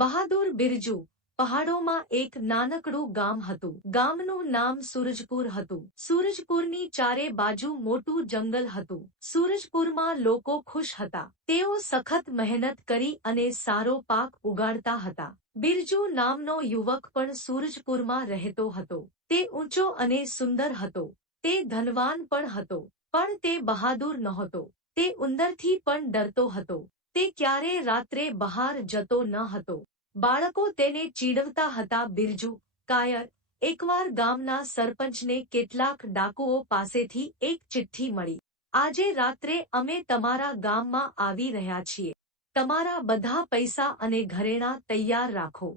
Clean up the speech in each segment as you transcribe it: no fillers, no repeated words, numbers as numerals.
બહાદુર બિરજુ પહાડોમાં એક નાનકડું ગામ હતું. ગામનું નામ સૂરજપુર હતું. સૂરજપુરની ચારે બાજુ મોટું જંગલ હતું. સૂરજપુરમાં લોકો ખુશ હતા. તેઓ સખત મહેનત કરી અને સારો પાક ઉગાડતા હતા. બિરજુ નામનો યુવક પણ સૂરજપુરમાં રહેતો હતો. તે ઊંચો અને સુંદર હતો. તે ધનવાન પણ હતો, પણ તે બહાદુર નહોતો. તે ઉંદરથી પણ ડરતો હતો. તે ક્યારે રાત્રે બહાર જતો ન હતો. બાળકો તેને ચીડવતા હતા. બિરજુ કાયર. એકવાર ગામના સરપંચને કેટલાક ડાકુઓ પાસેથી એક ચિઠ્ઠી મળી. આજે રાત્રે અમે તમારા ગામમાં આવી રહ્યા છીએ. તમારા બધા પૈસા અને ઘરેણાં તૈયાર રાખો.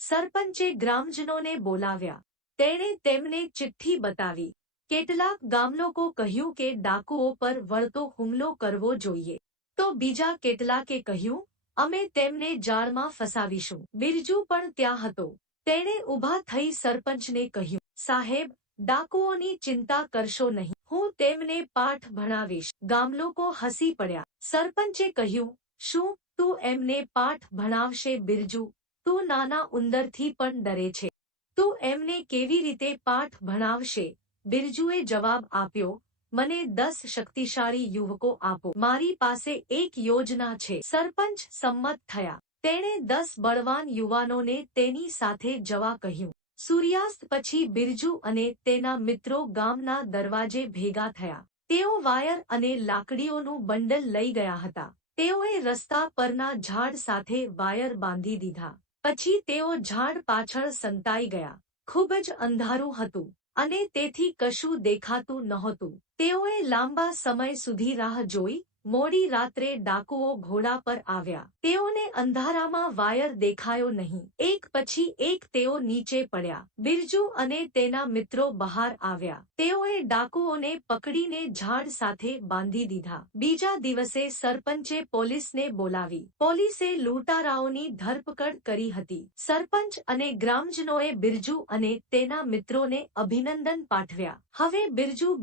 સરપંચે ગ્રામજનોને બોલાવ્યા. તેણે તેમને ચિઠ્ઠી બતાવી. કેટલાક ગામલોકો કહ્યું કે ડાકુઓ પર વળતો હુમલો કરવો જોઈએ, તો બીજા કેટલાકે કહ્યું, અમે તેમને જાળમાં ફસાવીશું. બિરજુ પણ ત્યાં હતો. તેણે ઊભા થઈ સરપંચને કહ્યું, સાહેબ, ડાકુઓની ચિંતા કરશો નહીં. હું તેમને પાઠ ભણાવીશ. ગામલોકો હસી પડ્યા. સરપંચે કહ્યું, શું તું એમને પાઠ ભણાવશે? બિરજુ, તું નાના ઉંદરથી પણ ડરે છે. તું એમને કેવી રીતે પાઠ ભણાવશે? બિરજુએ જવાબ આપ્યો, મને 10 શક્તિશાળી યુવકો આપો. મારી પાસે એક યોજના છે. સરપંચ સંમત થયા. તેણે 10 બળવાન યુવાનોને તેની સાથે જવા કહ્યું. સૂર્યાસ્ત પછી બિરજુ અને તેના મિત્રો ગામના દરવાજે ભેગા થયા. તેઓ વાયર અને લાકડીઓનું બંડલ લઈ ગયા હતા. તેઓએ રસ્તા પરના ઝાડ સાથે વાયર બાંધી દીધા. પછી તેઓ ઝાડ પાછળ સંતાઈ ગયા. ખૂબ જ અંધારું હતું અને તેથી કશું દેખાતું નહોતું. તેઓએ લાંબા સમય સુધી રાહ જોઈ. મોડી રાત્રે ડાકુઓ ઘોડા પર આવ્યા. તેઓને અંધારામાં વાયર દેખાયો નહીં. એક પછી એક તેઓ નીચે પડ્યા. બિરજુ અને તેના મિત્રો બહાર આવ્યા. તેઓએ ડાકુઓને પકડીને ઝાડ સાથે બાંધી દીધા. બીજા દિવસે સરપંચે પોલીસને બોલાવી. પોલીસે લૂંટારાઓની ધરપકડ કરી હતી. સરપંચ અને ગ્રામજનોએ બિરજુ અને તેના મિત્રોને અભિનંદન પાઠવ્યા. હવે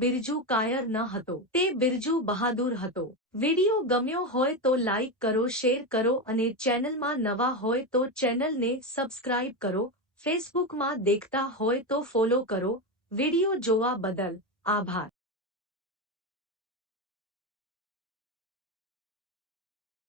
બિરજુ કાયર ન હતો. તે બિરજુ બહાદુર હતો. વિડિયો ગમ્યો હોય તો લાઈક કરો, શેર કરો અને ચેનલમાં નવા હોય તો ચેનલને સબસ્ક્રાઇબ કરો. ફેસબુકમાં દેખતા હોય તો ફોલો કરો. વિડિયો જોવા બદલ આભાર.